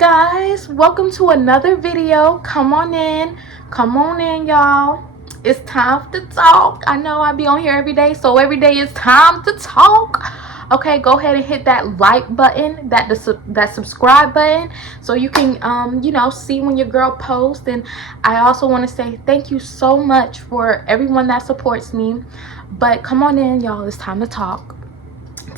guys, welcome to another video. Come on in, y'all. It's time to talk. I know I be on here every day, so every day it's time to talk. Okay, go ahead and hit that like button, that subscribe button, so you can see when your girl posts. And I also want to say thank you so much for everyone that supports me. But come on in, y'all. It's time to talk.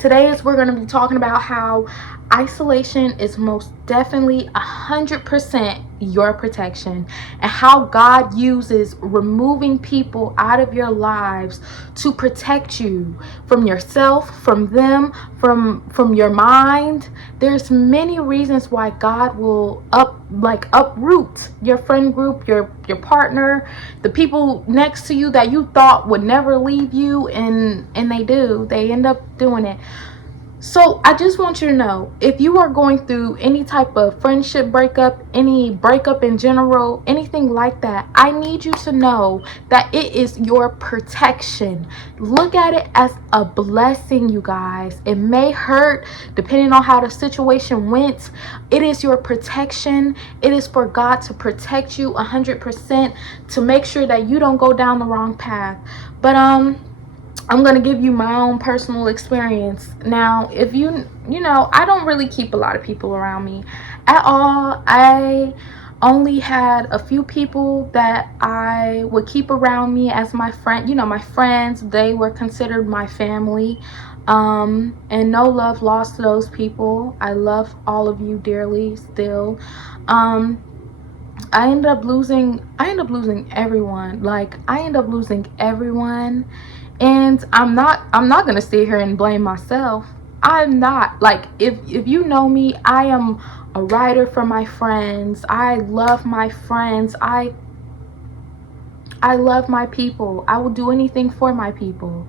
Today we're going to be talking about how isolation is most definitely 100% your protection, and how God uses removing people out of your lives to protect you from yourself, from them, from your mind. There's many reasons why God will uproot your friend group, your partner, the people next to you that you thought would never leave you, and they end up doing it. So I just want you to know, if you are going through any type of friendship breakup, any breakup in general, anything like that, I need you to know that it is your protection. Look at it as a blessing, you guys. It may hurt depending on how the situation went. It is your protection. It is for God to protect you 100%, to make sure that you don't go down the wrong path. But I'm going to give you my own personal experience. Now, if I don't really keep a lot of people around me at all. I only had a few people that I would keep around me as my friend. My friends, they were considered my family. And no love lost to those people. I love all of you dearly still. I ended up losing everyone. I end up losing everyone. And I'm not gonna sit here and blame myself. I'm not. If you know me, I am a writer for my friends. I love my friends. I love my people. I will do anything for my people.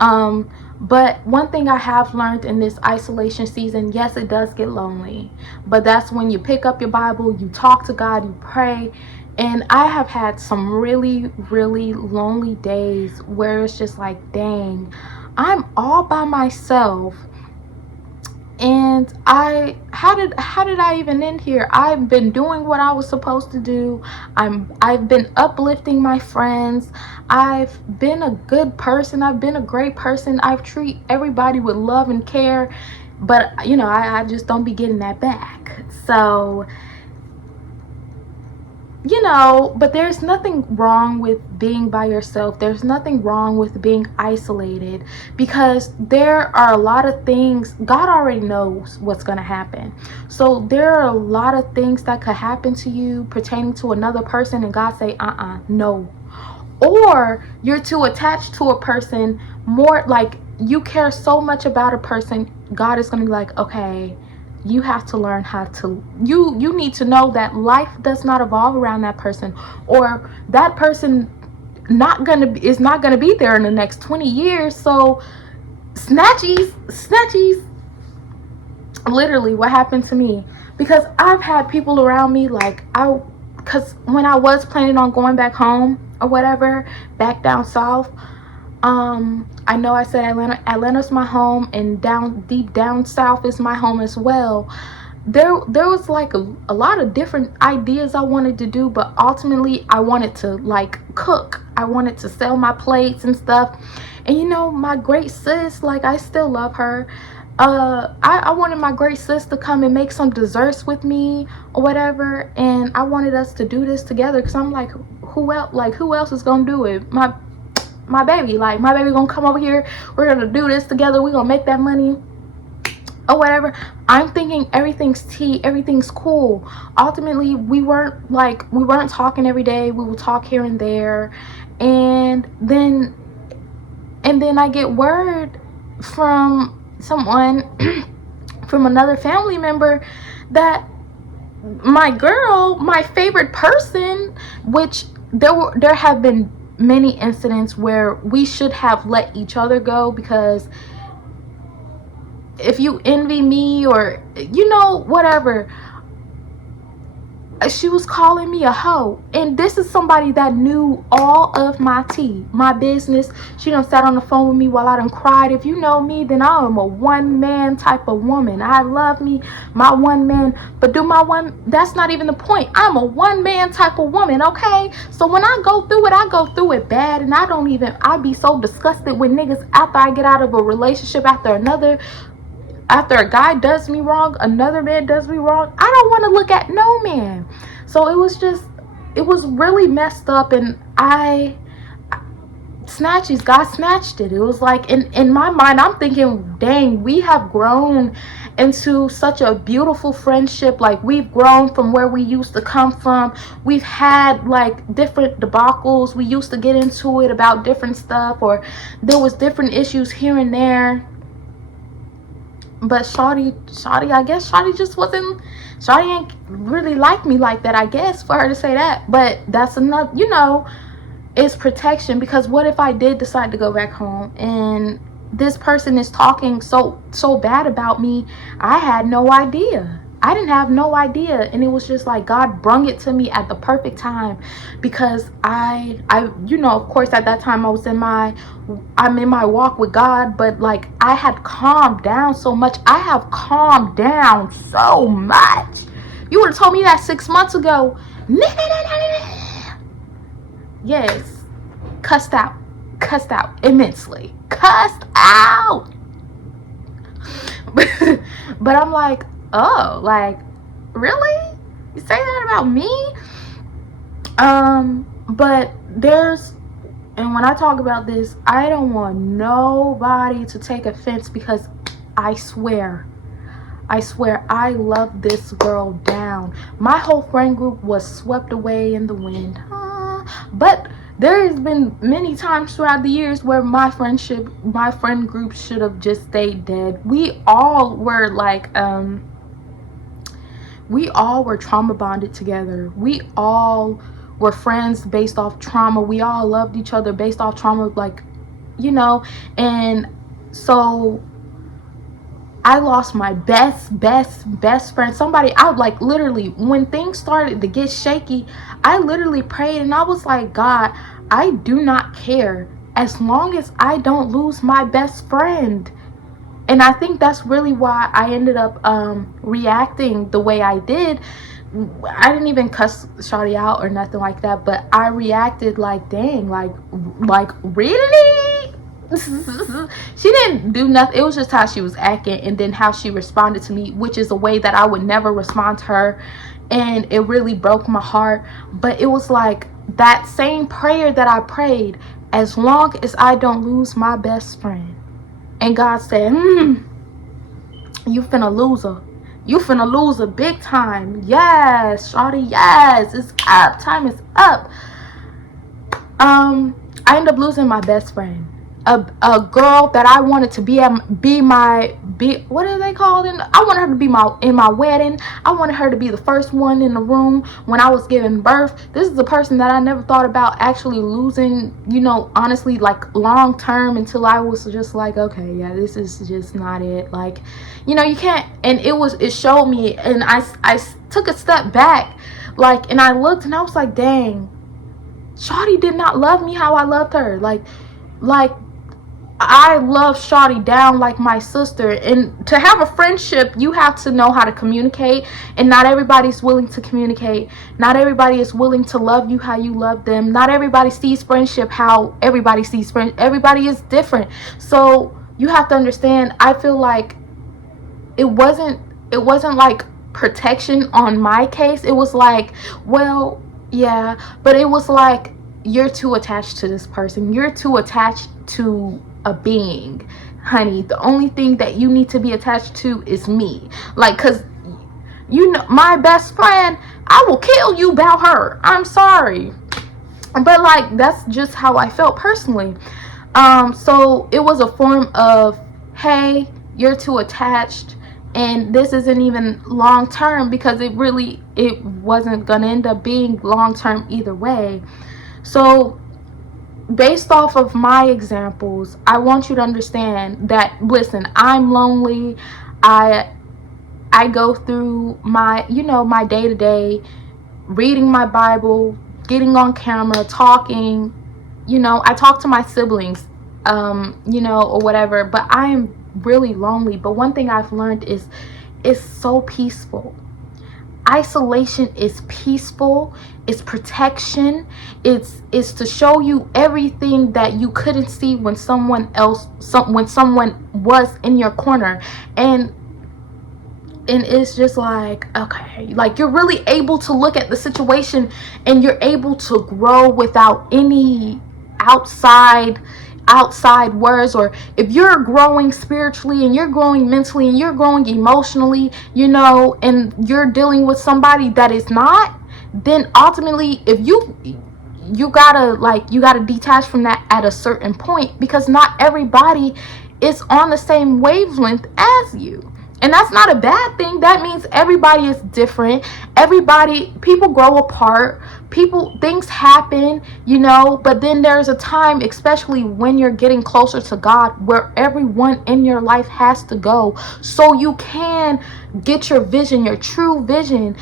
But one thing I have learned in this isolation season, yes, it does get lonely. But that's when you pick up your Bible, you talk to God, you pray. And I have had some really, really lonely days where it's just like, dang, I'm all by myself. And how did I even end here? I've been doing what I was supposed to do. I've been uplifting my friends. I've been a good person. I've been a great person. I've treated everybody with love and care. But I just don't be getting that back. So but there's nothing wrong with being by yourself. There's nothing wrong with being isolated, because there are a lot of things. God already knows what's going to happen. So there are a lot of things that could happen to you pertaining to another person, and God say, no. Or you're too attached to a person, more like you care so much about a person. God is going to be like, okay, you have to learn how to, you need to know that life does not evolve around that person, or that person is not gonna be there in the next 20 years. So snatchies, literally what happened to me, because I've had people around me, because when I was planning on going back home or whatever, back down south, I know I said Atlanta's my home, and deep down south is my home as well. There was a lot of different ideas I wanted to do, but ultimately I wanted to cook. I wanted to sell my plates and stuff. And my great sis, I still love her. I wanted my great sis to come and make some desserts with me or whatever, and I wanted us to do this together, because I'm like, who else is gonna do it? My baby, my baby gonna come over here, we're gonna do this together, we're gonna make that money or whatever. I'm thinking everything's everything's cool. Ultimately, we weren't talking every day. We would talk here and there, and then I get word from someone from another family member that my girl, my favorite person, which there have been many incidents where we should have let each other go, because if you envy me or whatever, she was calling me a hoe, and this is somebody that knew all of my tea, my business. She done sat on the phone with me while I done cried. If you know me, then I am a one-man type of woman. I love me my one man, but that's not even the point. I'm a one-man type of woman, okay? So when I go through it bad, and I be so disgusted with niggas after I get out of a relationship, after a guy does me wrong, another man does me wrong. I don't want to look at no man. So it was really messed up, and God snatched it. It was like, in my mind, I'm thinking, dang, we have grown into such a beautiful friendship. Like, we've grown from where we used to come from. We've had like different debacles. We used to get into it about different stuff, or there was different issues here and there. But Shawty, I guess Shawty ain't really like me like that, I guess, for her to say that. But that's another, it's protection. Because what if I did decide to go back home and this person is talking so bad about me? I had no idea. I didn't have no idea, and it was just like God brung it to me at the perfect time, because I of course at that time I'm in my walk with God, but like I had calmed down so much. I have calmed down so much. You would have told me that 6 months ago. Yes, cussed out immensely, cussed out. But I'm like, oh, like, really? You say that about me? But and when I talk about this, I don't want nobody to take offense, because I swear I love this girl down. My whole friend group was swept away in the wind. But there has been many times throughout the years where my friend group should have just stayed dead. We all were like, we all were trauma bonded together. We all were friends based off trauma. We all loved each other based off trauma, like, and so I lost my best friend. Somebody, I like, literally, when things started to get shaky, I literally prayed and I was like, God, I do not care as long as I don't lose my best friend. And I think that's really why I ended up reacting the way I did. I didn't even cuss Shawty out or nothing like that, but I reacted like, dang, like really? She didn't do nothing. It was just how she was acting, and then how she responded to me, which is a way that I would never respond to her, and it really broke my heart. But it was like that same prayer that I prayed, as long as I don't lose my best friend. And God said, you finna lose her. You finna lose her big time. Yes, Shawty, yes, it's up. Time is up. I ended up losing my best friend. A girl that I wanted to be what are they called? I wanted her to be in my wedding. I wanted her to be the first one in the room when I was giving birth. This is a person that I never thought about actually losing, honestly, like long term, until I was just like, okay, yeah, this is just not it. Like, you can't. And it showed me, and I took a step back, like, and I looked and I was like, dang, Shawty did not love me how I loved her. Like I love Shawty down like my sister. And to have a friendship, you have to know how to communicate, and not everybody's willing to communicate. Not everybody is willing to love you how you love them. Not everybody sees friendship how everybody sees friendship. Everybody is different. So you have to understand, I feel like it wasn't like protection on my case. It was like, well, yeah, but it was like, you're too attached to this person. You're too attached to a being, honey. The only thing that you need to be attached to is me. Like, because my best friend, I will kill you about her. I'm sorry, but like, that's just how I felt personally. So it was a form of, hey, you're too attached, and this isn't even long term, because it wasn't gonna end up being long term either way. So based off of my examples, I want you to understand that, listen, I'm lonely. I go through my, my day-to-day, reading my Bible, getting on camera, talking. I talk to my siblings, or whatever, but I am really lonely. But one thing I've learned is it's so peaceful. Isolation is peaceful. It's protection. It's to show you everything that you couldn't see when someone was in your corner. And it's just like, okay, like you're really able to look at the situation and you're able to grow without any outside words. Or if you're growing spiritually and you're growing mentally and you're growing emotionally, and you're dealing with somebody that is not, then ultimately if you gotta detach from that at a certain point, because not everybody is on the same wavelength as you. And that's not a bad thing. That means everybody is different. People grow apart. Things happen, but then there's a time, especially when you're getting closer to God, where everyone in your life has to go, so you can get your vision, your true vision,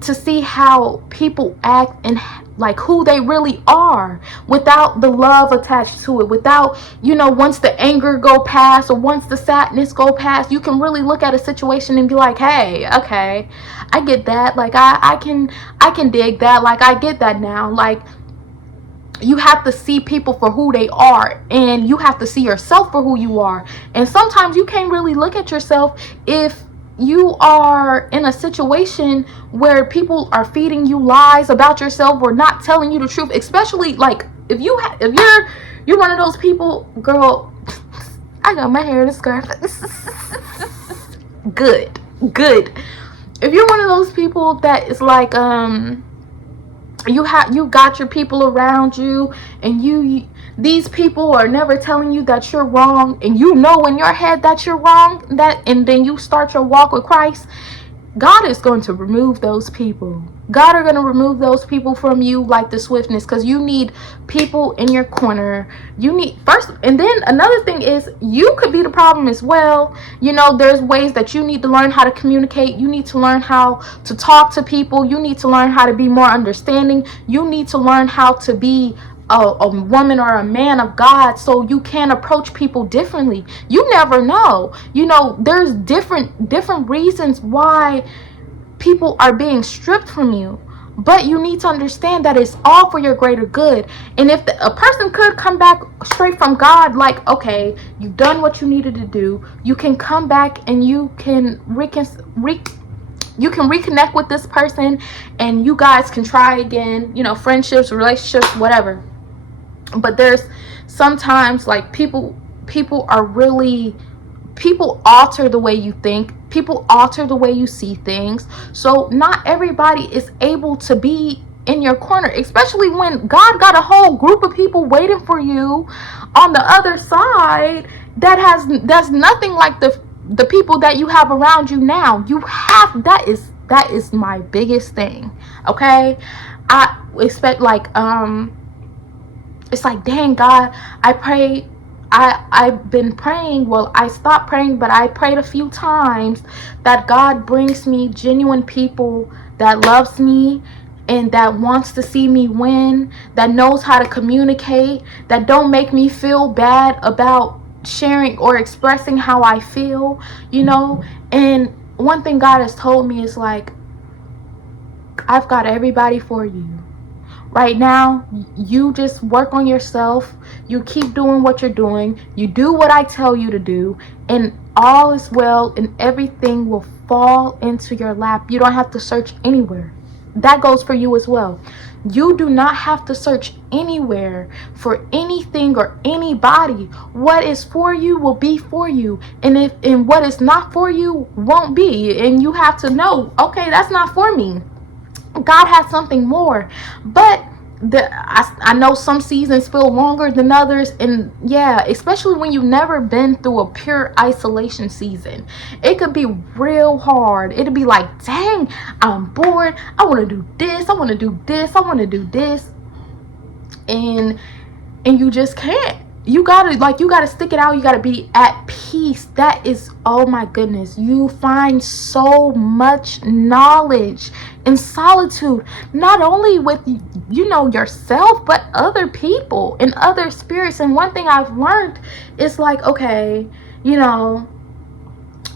to see how people act and like who they really are, without the love attached to it, without, once the anger go past or once the sadness go past, you can really look at a situation and be like, hey, okay, I get that. Like I can dig that. Like I get that now. Like, you have to see people for who they are, and you have to see yourself for who you are. And sometimes you can't really look at yourself if you are in a situation where people are feeding you lies about yourself or not telling you the truth. Especially like if you're one of those people, girl, I got my hair in a scarf. good If you're one of those people that is like you got your people around you, and these people are never telling you that you're wrong, and in your head that you're wrong, and then you start your walk with Christ, God is going to remove those people. God are going to remove those people from you like the swiftness, because you need people in your corner. You need first, and then another thing is, you could be the problem as well. There's ways that you need to learn how to communicate. You need to learn how to talk to people. You need to learn how to be more understanding. You need to learn how to be a woman or a man of God, so you can approach people differently. You never know. There's different reasons why people are being stripped from you, but you need to understand that it's all for your greater good. And if a person could come back straight from God, like, okay, you've done what you needed to do, you can come back and you can you can reconnect with this person, and you guys can try again, friendships, relationships, whatever. But there's sometimes like people alter the way you think. People alter the way you see things. So not everybody is able to be in your corner, especially when God got a whole group of people waiting for you on the other side that's nothing like the people that you have around you now. That is my biggest thing. Okay, I expect it's like, dang, God, I've been praying. Well, I stopped praying, but I prayed a few times that God brings me genuine people that loves me and that wants to see me win, that knows how to communicate, that don't make me feel bad about sharing or expressing how I feel, And one thing God has told me is like, I've got everybody for you. Right now, you just work on yourself. You keep doing what you're doing. You do what I tell you to do, and all is well, and everything will fall into your lap. You don't have to search anywhere. That goes for you as well. You do not have to search anywhere for anything or anybody. What is for you will be for you, and what is not for you won't be. And you have to know, okay, that's not for me. God has something more. But I know some seasons feel longer than others, and yeah, especially when you've never been through a pure isolation season, it could be real hard. It'd be like, dang, I'm bored, I want to do this, I want to do this, I want to do this, and you just can't. you gotta stick it out. You gotta be at peace. That is, oh my goodness, you find so much knowledge in solitude, not only with yourself, but other people and other spirits. And one thing I've learned is like, okay,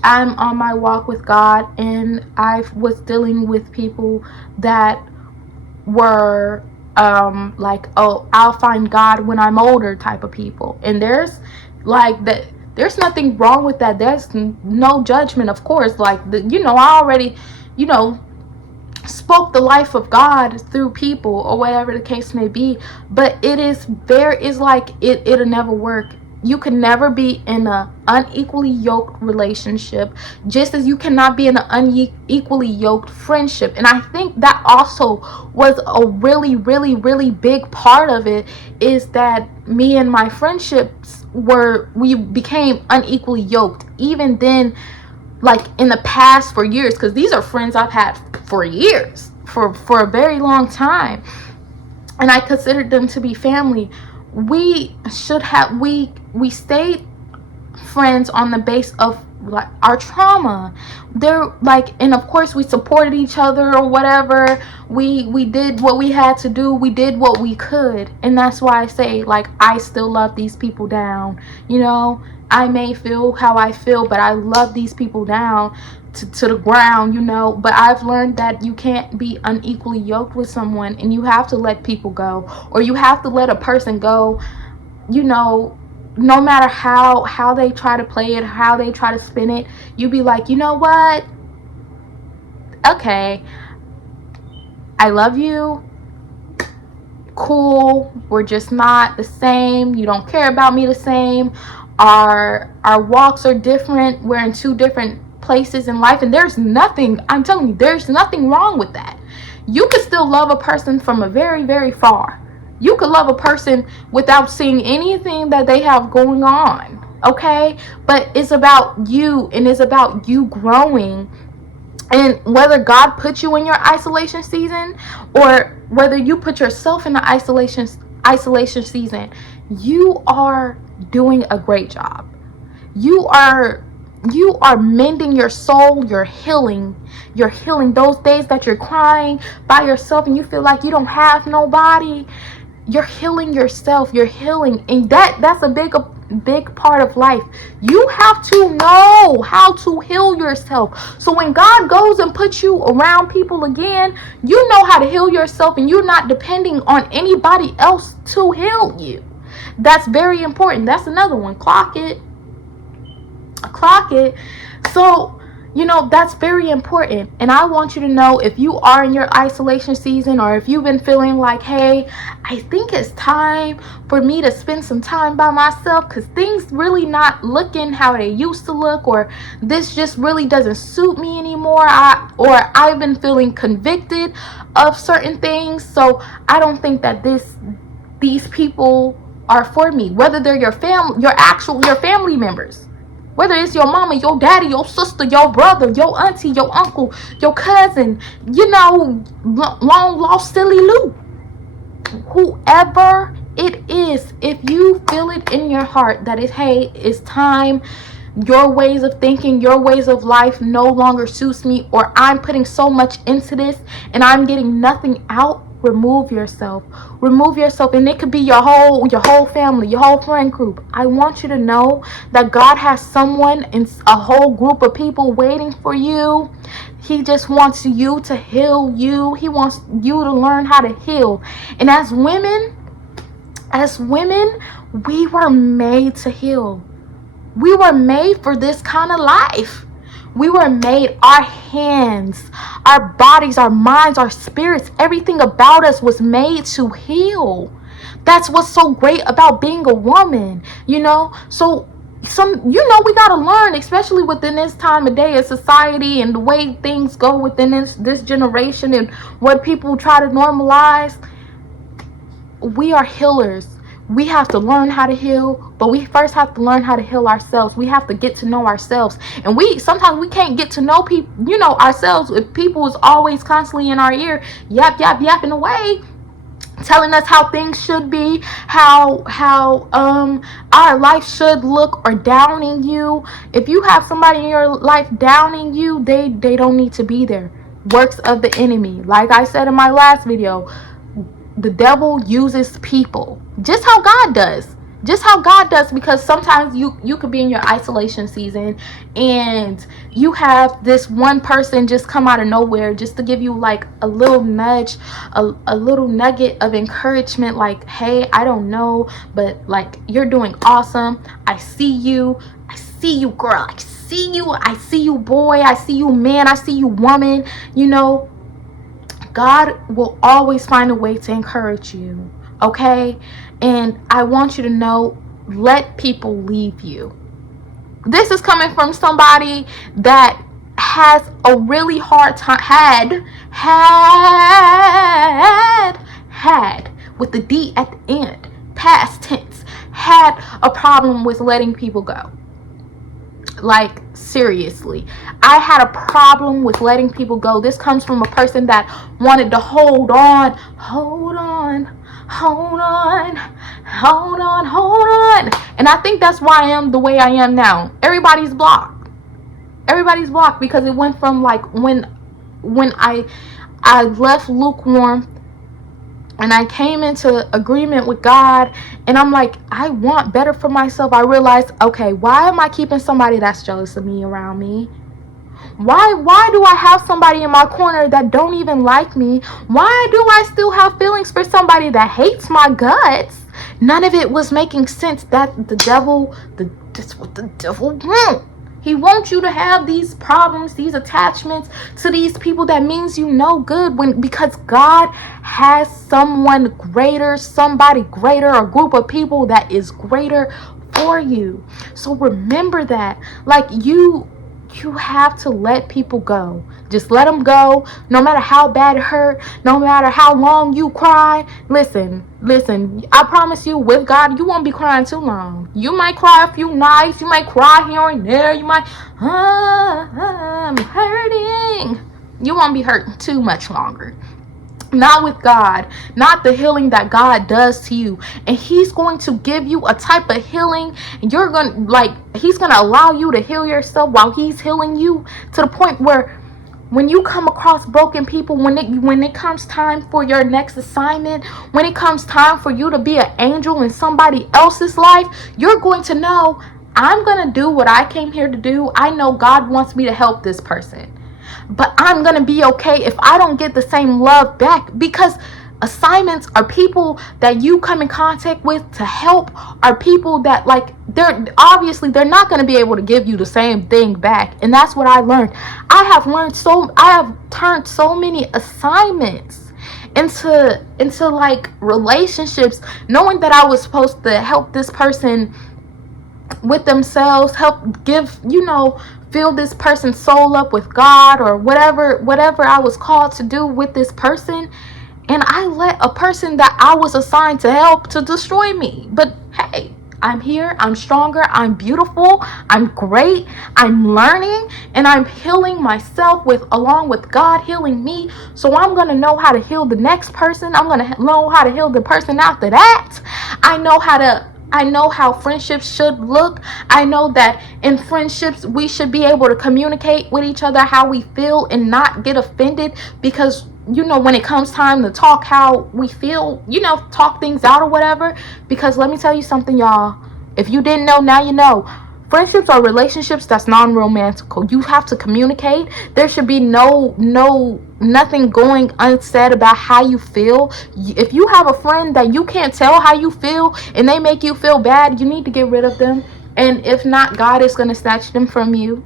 I'm on my walk with God, and I was dealing with people that were like, oh, I'll find God when I'm older type of people. And there's like that, there's nothing wrong with that. There's no judgment, of course. Like, I already spoke the life of God through people, or whatever the case may be. But it'll never work. You can never be in an unequally yoked relationship, just as you cannot be in an unequally yoked friendship. And I think that also was a really, really, really big part of it, is that me and my friendships we became unequally yoked. Even then, like in the past, for years, because these are friends I've had for years, for a very long time, and I considered them to be family. We stayed friends on the base of like our trauma. They're like, and of course we supported each other or whatever. We did what we had to do. We did what we could. And that's why I say, like, I still love these people down. I may feel how I feel, but I love these people down to the ground, but I've learned that you can't be unequally yoked with someone, and you have to let people go, or you have to let a person go, no matter how they try to play it, how they try to spin it. You be like, you know what, okay, I love you, cool, we're just not the same, you don't care about me the same, our walks are different, we're in two different places in life, and I'm telling you, there's nothing wrong with that. You could still love a person from a very, very far. You could love a person without seeing anything that they have going on, okay? But it's about you, and it's about you growing. And whether God put you in your isolation season, or whether you put yourself in the isolation season, you are doing a great job. You are mending your soul. You're healing those days that you're crying by yourself and you feel like you don't have nobody. You're healing yourself. You're healing, and that's a big part of life. You have to know how to heal yourself, so when God goes and puts you around people again, you know how to heal yourself, and you're not depending on anybody else to heal you. That's very important. That's another one. Clock it. So that's very important. And I want you to know, if you are in your isolation season, or if you've been feeling like, hey, I think it's time for me to spend some time by myself, because things really not looking how they used to look, or this just really doesn't suit me anymore, or I've been feeling convicted of certain things, so I don't think that these people are for me. Whether they're your family members, whether it's your mama, your daddy, your sister, your brother, your auntie, your uncle, your cousin, long lost silly Lou, whoever it is, if you feel it in your heart that it's time, your ways of thinking, your ways of life no longer suits me, or I'm putting so much into this and I'm getting nothing out, remove yourself. And it could be your whole family, your whole friend group. I want you to know that God has someone in a whole group of people waiting for you. He just wants you to heal you. He wants you to learn how to heal. And as women, we were made to heal. We were made for this kind of life. We were made, our hands, our bodies, our minds, our spirits, everything about us was made to heal. That's what's so great about being a woman, So we got to learn, especially within this time of day of society and the way things go within this generation and what people try to normalize. We are healers. We have to learn how to heal, but we first have to learn how to heal ourselves. We have to get to know ourselves. And sometimes we can't get to know people, ourselves, if people is always constantly in our ear, yapping away. telling us how things should be, how our life should look, or downing you. If you have somebody in your life downing you, they don't need to be there. Works of the enemy. Like I said in my last video, the devil uses people, just how God does. Because sometimes you could be in your isolation season and you have this one person just come out of nowhere just to give you like a little nudge, a little nugget of encouragement, like, hey, I don't know, but like, you're doing awesome. I see you girl, I see you boy, I see you man, I see you woman. You know, God will always find a way to encourage you, okay? And I want you to know, let people leave you. This is coming from somebody that has a really hard time, had with the D at the end, past tense, had a problem with letting people go. Like, seriously, I had a problem with letting people go. This comes from a person that wanted to hold on. And I think that's why I am the way I am now. Everybody's blocked because it went from like when I left lukewarm and I came into agreement with God, and I'm like, I want better for myself. I realized, okay, why am I keeping somebody that's jealous of me around me? Why do I have somebody in my corner that don't even like me? Why do I still have feelings for somebody that hates my guts? None of it was making sense. That's what the devil wants. He wants you to have these problems, these attachments to these people that means you no good, because God has someone greater, somebody greater, a group of people that is greater for you. So remember that. Like, you have to let people go. Just let them go. No matter how bad it hurt, no matter how long you cry. Listen, I promise you, with God, you won't be crying too long. You might cry a few nights, you might cry here and there, you might, I'm hurting. You won't be hurting too much longer. Not with God. Not the healing that God does to you. And he's going to give you a type of healing. You're going to, like, he's going to allow you to heal yourself while he's healing you, to the point where when you come across broken people, when it comes time for your next assignment, when it comes time for you to be an angel in somebody else's life, you're going to know, I'm going to do what I came here to do. I know God wants me to help this person. But I'm going to be okay if I don't get the same love back, because assignments are people that you come in contact with to help, are people that, like, they're not going to be able to give you the same thing back. And that's what I learned. I have turned so many assignments into like relationships, knowing that I was supposed to help this person with themselves, help give, fill this person's soul up with God, or whatever I was called to do with this person. And I let a person that I was assigned to help to destroy me. But hey, I'm here, I'm stronger, I'm beautiful, I'm great, I'm learning, and I'm healing myself along with God healing me. So I'm going to know how to heal the next person. I'm going to know how to heal the person after that. I know how friendships should look. I know that in friendships, we should be able to communicate with each other how we feel and not get offended, because, when it comes time to talk how we feel, talk things out or whatever. Because let me tell you something, y'all. If you didn't know, now you know. Friendships are relationships that's non-romantical. You have to communicate. There should be nothing going unsaid about how you feel. If you have a friend that you can't tell how you feel and they make you feel bad, you need to get rid of them. And if not, God is going to snatch them from you.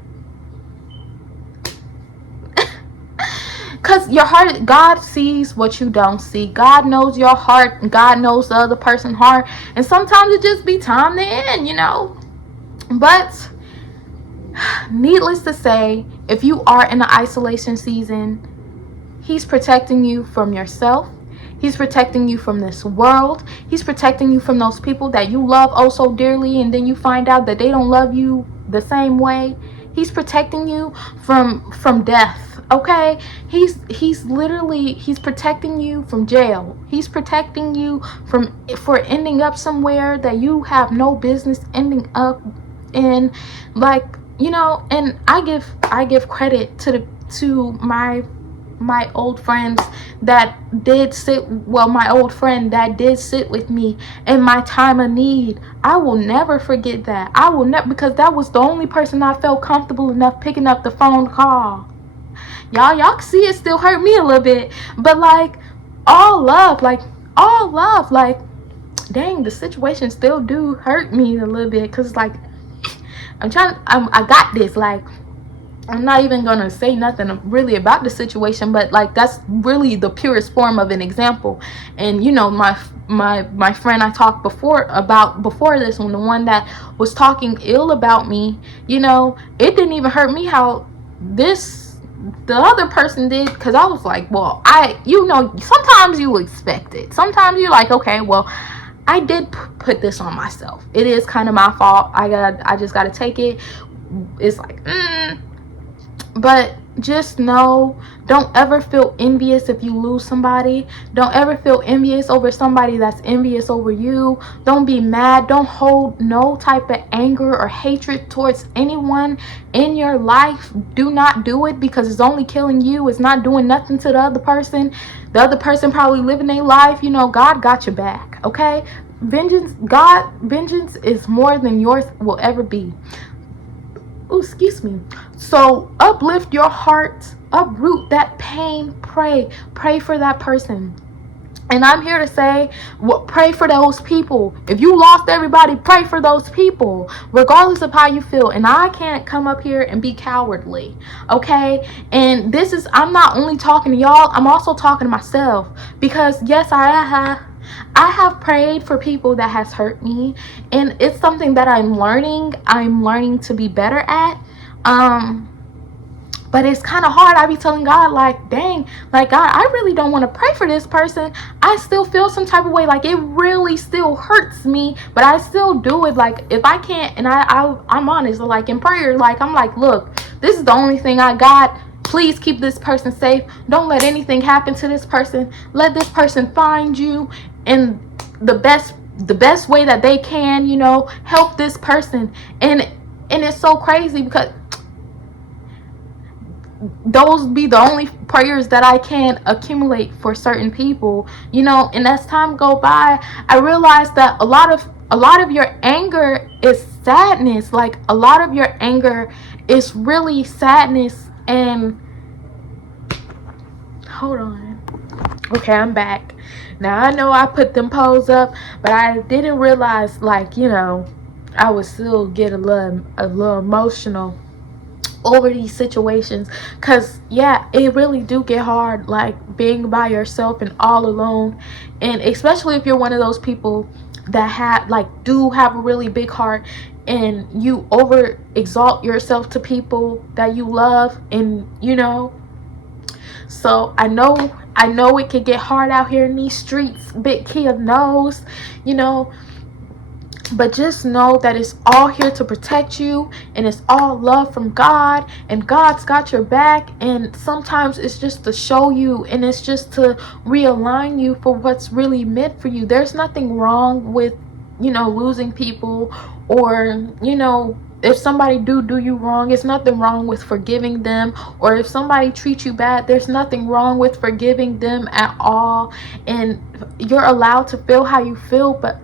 Because your heart, God sees what you don't see. God knows your heart, and God knows the other person's heart. And sometimes it just be time to end, But needless to say, if you are in an isolation season, he's protecting you from yourself. He's protecting you from this world. He's protecting you from those people that you love oh so dearly, and then you find out that they don't love you the same way. He's protecting you from death. Okay, he's literally, he's protecting you from jail. He's protecting you for ending up somewhere that you have no business ending up in. Like, you know, and I give credit to my old friends that did sit, well, my old friend that did sit with me in my time of need. I will never forget that. I will never, because that was the only person I felt comfortable enough picking up the phone call. Y'all can see it still hurt me a little bit, but like, all love, like dang, the situation still do hurt me a little bit, because like, I got this. Like, I'm not even gonna say nothing really about the situation, but like, that's really the purest form of an example. And you know, my friend I talked before this one, the one that was talking ill about me, you know, it didn't even hurt me how the other person did, because I was like, well, you know, sometimes you expect it. Sometimes you're like, okay, well, I did put this on myself. It is kind of my fault. I just gotta take it. It's like, but just know, don't ever feel envious if you lose somebody. Don't ever feel envious over somebody that's envious over you. Don't be mad. Don't hold no type of anger or hatred towards anyone in your life. Do not do it, because it's only killing you. It's not doing nothing to the other person. The other person probably living their life. You know, God got your back, okay? Vengeance is more than yours will ever be. Oh, excuse me. So uplift your heart, uproot that pain, pray for that person. And I'm here to say, pray for those people. If you lost everybody, pray for those people, regardless of how you feel. And I can't come up here and be cowardly, okay? And this is, I'm not only talking to y'all, I'm also talking to myself, because yes, I have prayed for people that has hurt me, and it's something that I'm learning to be better at. But it's kind of hard. I be telling God, like, dang, like, God, I really don't want to pray for this person. I still feel some type of way. Like, it really still hurts me, but I still do it. Like, if I can't, and I'm honest, like, in prayer, like, I'm like, look, this is the only thing I got. Please keep this person safe. Don't let anything happen to this person. Let this person find you in the best way that they can, you know, help this person. And it's so crazy, because those be the only prayers that I can accumulate for certain people, you know. And as time go by, I realized that a lot of your anger is sadness. Like, a lot of your anger is really sadness. And hold on, okay, I'm back now. I know I put them polls up, but I didn't realize, like, you know, I would still get a little emotional over these situations, because yeah, it really do get hard, like, being by yourself and all alone. And especially if you're one of those people that do have a really big heart, and you over exalt yourself to people that you love, and you know. So I know it can get hard out here in these streets. Big Kia knows, you know. But just know that it's all here to protect you, and it's all love from God, and God's got your back. And sometimes it's just to show you, and it's just to realign you for what's really meant for you. There's nothing wrong with, you know, losing people, or, you know, if somebody do you wrong, it's nothing wrong with forgiving them. Or if somebody treats you bad, there's nothing wrong with forgiving them at all. And you're allowed to feel how you feel, but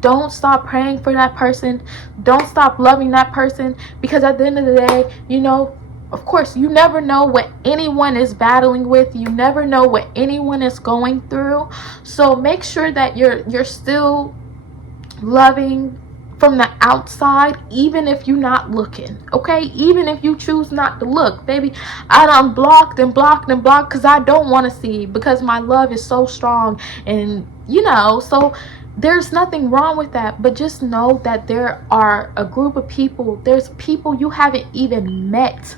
don't stop praying for that person. Don't stop loving that person, because at the end of the day, you know, of course, you never know what anyone is battling with. You never know what anyone is going through. So make sure that you're still loving from the outside, even if you're not looking, okay? Even if you choose not to look, baby. I done blocked because I don't want to see, because my love is so strong. And you know, so there's nothing wrong with that. But just know that there are a group of people, there's people you haven't even met,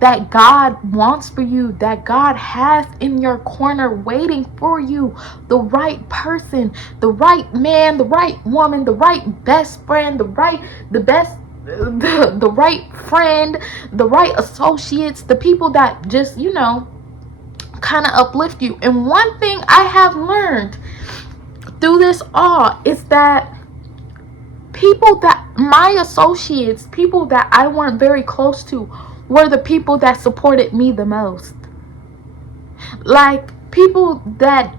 that God wants for you, that God has in your corner waiting for you. The right person, the right man, the right woman, the right best friend, the best the right friend, the right associates, the people that just, you know, kind of uplift you. And one thing I have learned through this all is that people that my associates, people that I weren't very close to, were the people that supported me the most. Like people that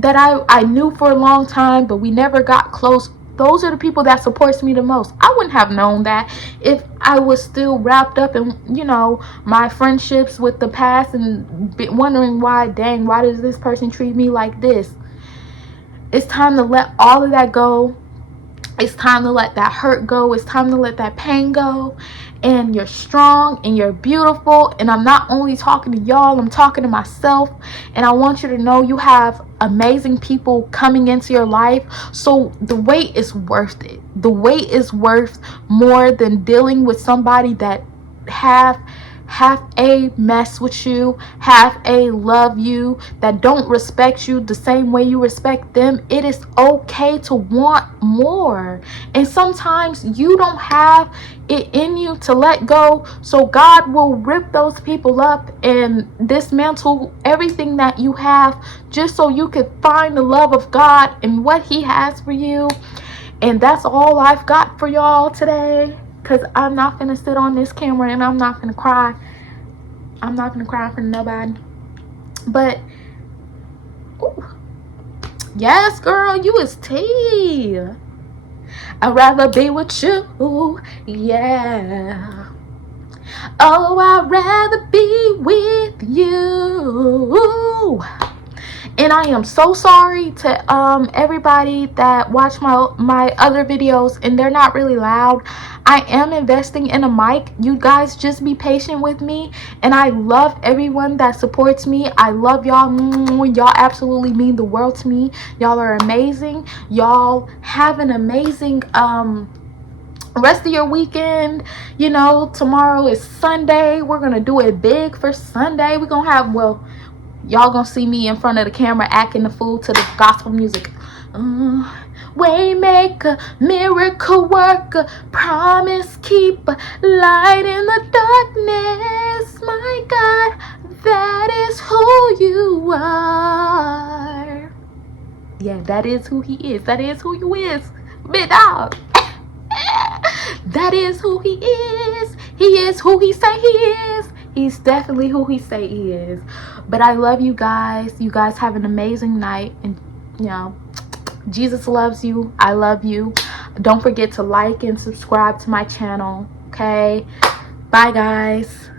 I knew for a long time, but we never got close. Those are the people that supports me the most. I wouldn't have known that if I was still wrapped up in, you know, my friendships with the past and wondering why, dang, why does this person treat me like this? It's time to let all of that go. It's time to let that hurt go. It's time to let that pain go. And you're strong and you're beautiful. And I'm not only talking to y'all, I'm talking to myself. And I want you to know you have amazing people coming into your life. So the wait is worth it. The wait is worth more than dealing with somebody that half a mess with you, half a love you, that don't respect you the same way you respect them. It is okay to want more, and sometimes you don't have it in you to let go, so God will rip those people up and dismantle everything that you have just so you could find the love of God and what He has for you. And that's all I've got for y'all today, because I'm not going to sit on this camera and I'm not going to cry. I'm not going to cry for nobody. But, ooh, yes, girl, you is tea. I'd rather be with you, yeah. Oh, I'd rather be with you. And I am so sorry to everybody that watch my other videos and they're not really loud. I am investing in a mic. You guys just be patient with me. And I love everyone that supports me. I love y'all. Y'all absolutely mean the world to me. Y'all are amazing. Y'all have an amazing rest of your weekend. You know, tomorrow is Sunday. We're gonna do it big for Sunday. We're gonna have, well, y'all gonna see me in front of the camera acting the fool to the gospel music. Waymaker, miracle worker, promise keeper, light in the darkness. My God, that is who you are. Yeah, that is who He is. That is who you is, big dog. That is who He is. He is who He say He is. He's definitely who He say He is. But I love you guys. You guys have an amazing night. And, you know, Jesus loves you. I love you. Don't forget to like and subscribe to my channel. Okay? Bye, guys.